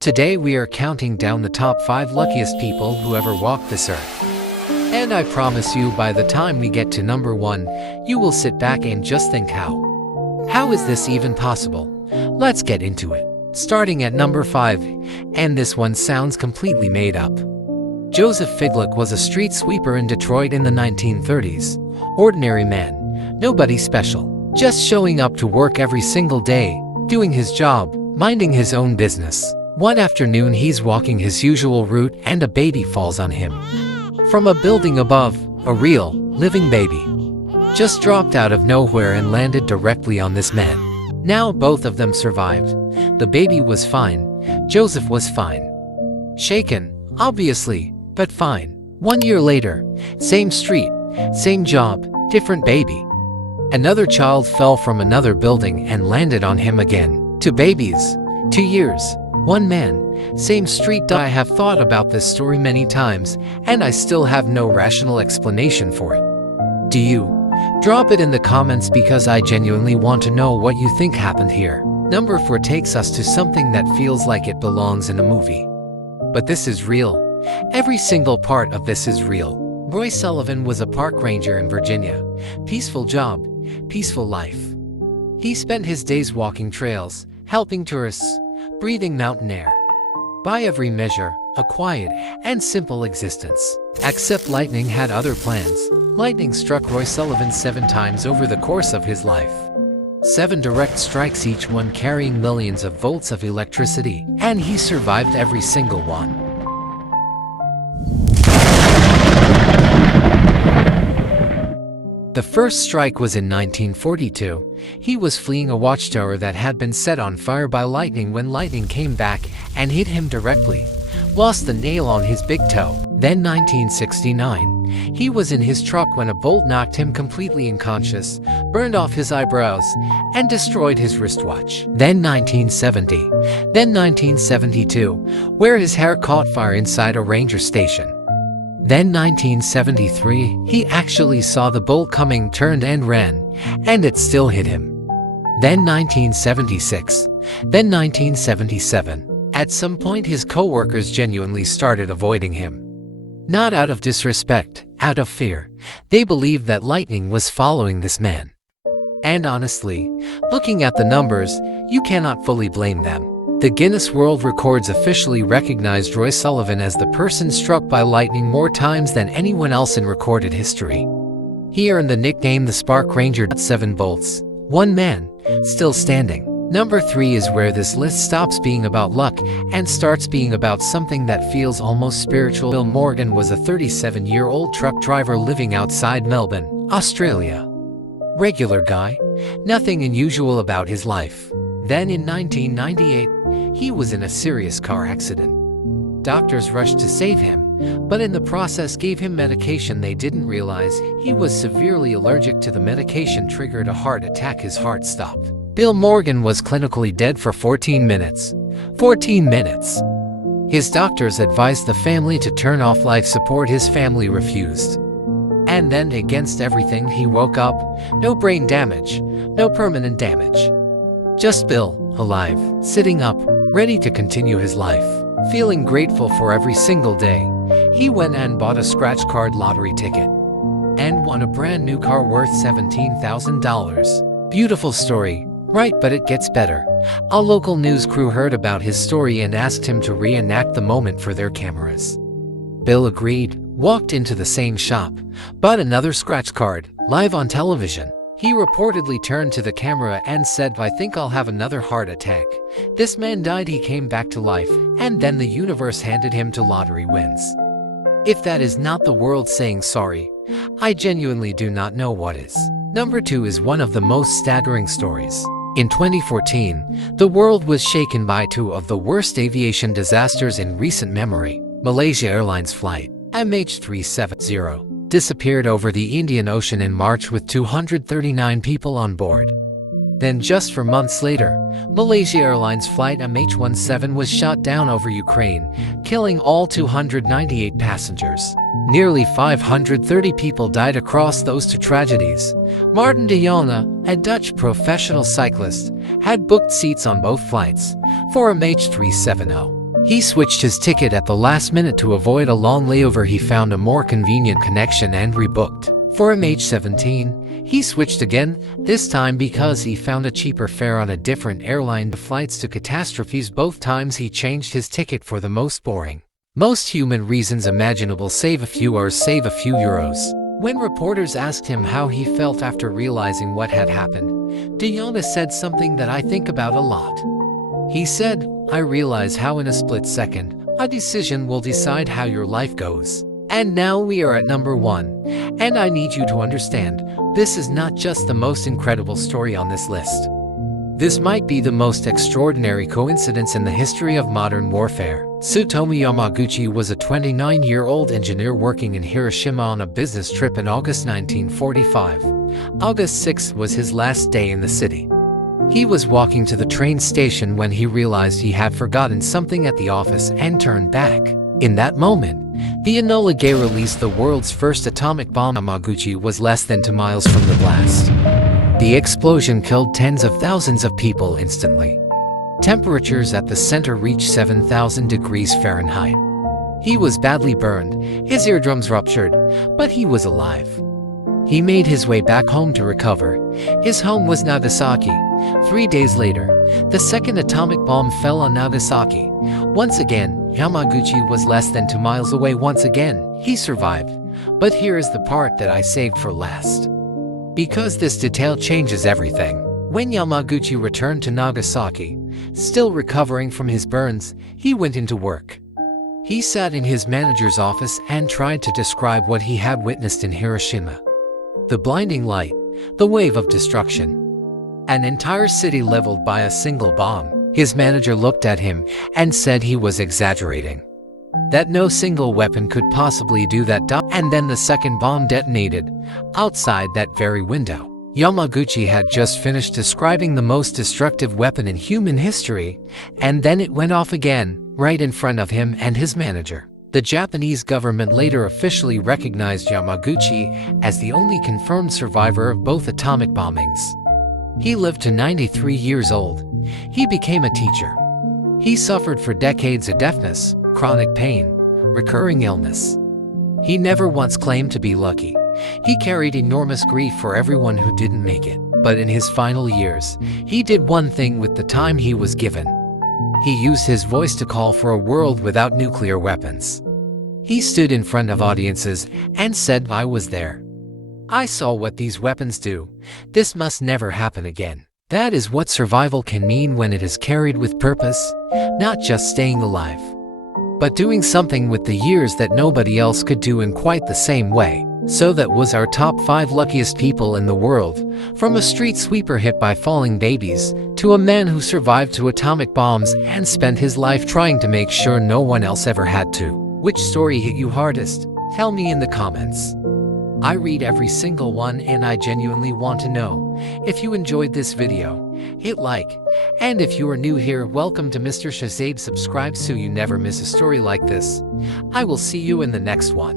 Today we are counting down the top 5 luckiest people who ever walked this earth. And I promise you by the time we get to number 1, you will sit back and just think how is this even possible? Let's get into it. Starting at number 5, and this one sounds completely made up. Joseph Figluck was a street sweeper in Detroit in the 1930s. Ordinary man, nobody special, just showing up to work every single day, doing his job, minding his own business. One afternoon he's walking his usual route and a baby falls on him. From a building above, a real, living baby. Just dropped out of nowhere and landed directly on this man. Now both of them survived. The baby was fine. Joseph was fine. Shaken, obviously, but fine. 1 year later, same street, same job, different baby. Another child fell from another building and landed on him again. 2 babies, 2 years, 1 man, same street. I have thought about this story many times, and I still have no rational explanation for it. Do you? Drop it in the comments because I genuinely want to know what you think happened here. Number 4 takes us to something that feels like it belongs in a movie. But this is real. Every single part of this is real. Roy Sullivan was a park ranger in Virginia. Peaceful job, peaceful life. He spent his days walking trails, helping tourists, breathing mountain air. By every measure, a quiet and simple existence. Except lightning had other plans. Lightning struck Roy Sullivan 7 times over the course of his life. 7 direct strikes, each one carrying millions of volts of electricity, and he survived every single one. The first strike was in 1942. He was fleeing a watchtower that had been set on fire by lightning when lightning came back and hit him directly. Lost the nail on his big toe. Then 1969. He was in his truck when a bolt knocked him completely unconscious, burned off his eyebrows, and destroyed his wristwatch. Then 1970. Then 1972, where his hair caught fire inside a ranger station. Then 1973, he actually saw the bolt coming, turned and ran, and it still hit him. Then 1976. Then 1977. At some point his co-workers genuinely started avoiding him. Not out of disrespect, out of fear. They believed that lightning was following this man. And honestly, looking at the numbers, you cannot fully blame them. The Guinness World Records officially recognized Roy Sullivan as the person struck by lightning more times than anyone else in recorded history. He earned the nickname the Spark Ranger. 7 bolts, 1 man, still standing. Number 3 is where this list stops being about luck and starts being about something that feels almost spiritual. Bill Morgan was a 37-year-old truck driver living outside Melbourne, Australia. Regular guy, nothing unusual about his life. Then in 1998, he was in a serious car accident. Doctors rushed to save him, but in the process gave him medication they didn't realize he was severely allergic to. The medication triggered a heart attack. His heart stopped. Bill Morgan was clinically dead for 14 minutes. 14 minutes. His doctors advised the family to turn off life support. His family refused. And then, against everything, he woke up. No brain damage, no permanent damage. Just Bill, alive, sitting up, ready to continue his life. Feeling grateful for every single day, he went and bought a scratch card lottery ticket and won a brand new car worth $17,000. Beautiful story, right? But it gets better. A local news crew heard about his story and asked him to reenact the moment for their cameras. Bill agreed, walked into the same shop, bought another scratch card, live on television. He reportedly turned to the camera and said, "I think I'll have another heart attack." This man died. He came back to life, and then the universe handed him to lottery wins. If that is not the world saying sorry, I genuinely do not know what is. Number 2 is one of the most staggering stories. In 2014, the world was shaken by 2 of the worst aviation disasters in recent memory. Malaysia Airlines flight MH370 disappeared over the Indian Ocean in March with 239 people on board. Then just 4 months later, Malaysia Airlines flight MH17 was shot down over Ukraine, killing all 298 passengers. Nearly 530 people died across those 2 tragedies. Martin de Jonge, a Dutch professional cyclist, had booked seats on both flights for MH370. He switched his ticket at the last minute to avoid a long layover. He found a more convenient connection and rebooked. For MH17, he switched again, this time because he found a cheaper fare on a different airline. The flights to catastrophes. Both times he changed his ticket for the most boring, most human reasons imaginable. Save a few hours, save a few euros. When reporters asked him how he felt after realizing what had happened, Diana said something that I think about a lot. He said, "I realize how in a split second, a decision will decide how your life goes. And now we are at number 1. And I need you to understand, this is not just the most incredible story on this list. This might be the most extraordinary coincidence in the history of modern warfare." Tsutomu Yamaguchi was a 29-year-old engineer working in Hiroshima on a business trip in August 1945. August 6th was his last day in the city. He was walking to the train station when he realized he had forgotten something at the office and turned back. In that moment, the Enola Gay released the world's first atomic bomb. Yamaguchi was less than 2 miles from the blast. The explosion killed tens of thousands of people instantly. Temperatures at the center reached 7,000 degrees Fahrenheit. He was badly burned, his eardrums ruptured, but he was alive. He made his way back home to recover. His home was Nagasaki. 3 days later, the second atomic bomb fell on Nagasaki. Once again, Yamaguchi was less than 2 miles away. Once again, he survived. But here is the part that I saved for last, because this detail changes everything. When Yamaguchi returned to Nagasaki, still recovering from his burns, he went into work. He sat in his manager's office and tried to describe what he had witnessed in Hiroshima. The blinding light, the wave of destruction. An entire city leveled by a single bomb. His manager looked at him and said he was exaggerating, that no single weapon could possibly do that. And then the second bomb detonated, outside that very window. Yamaguchi had just finished describing the most destructive weapon in human history, and then it went off again, right in front of him and his manager. The Japanese government later officially recognized Yamaguchi as the only confirmed survivor of both atomic bombings. He lived to 93 years old. He became a teacher. He suffered for decades of deafness, chronic pain, recurring illness. He never once claimed to be lucky. He carried enormous grief for everyone who didn't make it. But in his final years, he did one thing with the time he was given. He used his voice to call for a world without nuclear weapons. He stood in front of audiences and said, "I was there. I saw what these weapons do. This must never happen again." That is what survival can mean when it is carried with purpose, not just staying alive, but doing something with the years that nobody else could do in quite the same way. So that was our top 5 luckiest people in the world, from a street sweeper hit by falling babies, to a man who survived 2 atomic bombs and spent his life trying to make sure no one else ever had to. Which story hit you hardest? Tell me in the comments. I read every single one and I genuinely want to know. If you enjoyed this video, hit like, and if you are new here, welcome to Mr. Shazade. Subscribe so you never miss a story like this. I will see you in the next one.